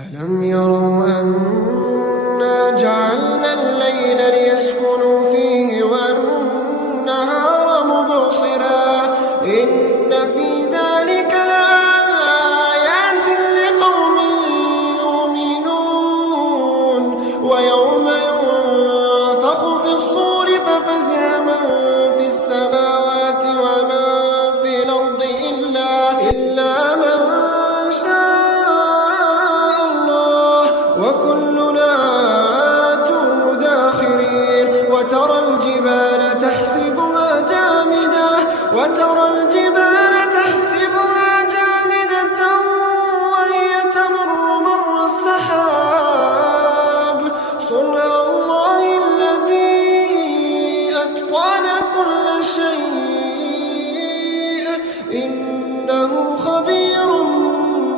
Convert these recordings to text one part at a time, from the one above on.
ألم يروا أنا جعلنا الليل ليسكنوا فيه والنهار مبصرا إن في ذلك لآيات لقوم يؤمنون ويوم ينفخ في الصور ففزع من في السماوات ومن في الأرض إلا من شاء الله وكلنا آتوه داخرين وترى الجبال تحسبها جامدة وهي تمر مر السحاب صنع الله الذي أتقن كل شيء إنه خبير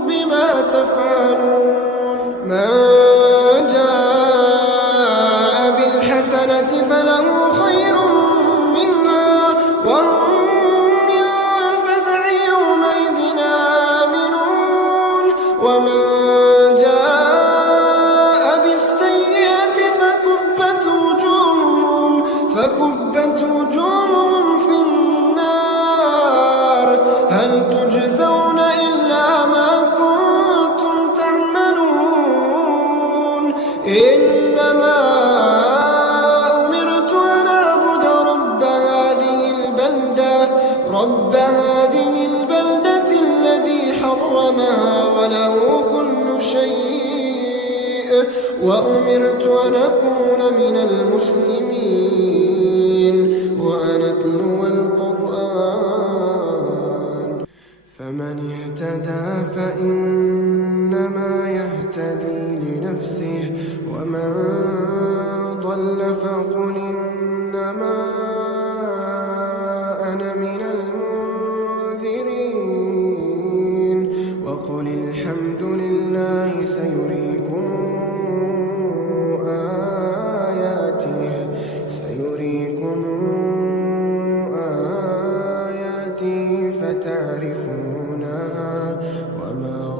بما تفعلون من جاء بالحسنة فله خير منها وهم من فزع يومئذ آمنون ومن جاء بالسيئة فكبت وجوههم في النار هل تجزون إلا ما كنتم تعملون إنما أمرت أن أعبد رب هذه البلدة الذي حرمها وله كل شيء وأمرت أن أكون من المسلمين وأن أتلو القرآن فمن اهتدى فإنما يهتدي لنفسه ومن ضل فقل إنما أنا من المنذرين وقل الحمد لله سيريكم آياته فتعرفونها وما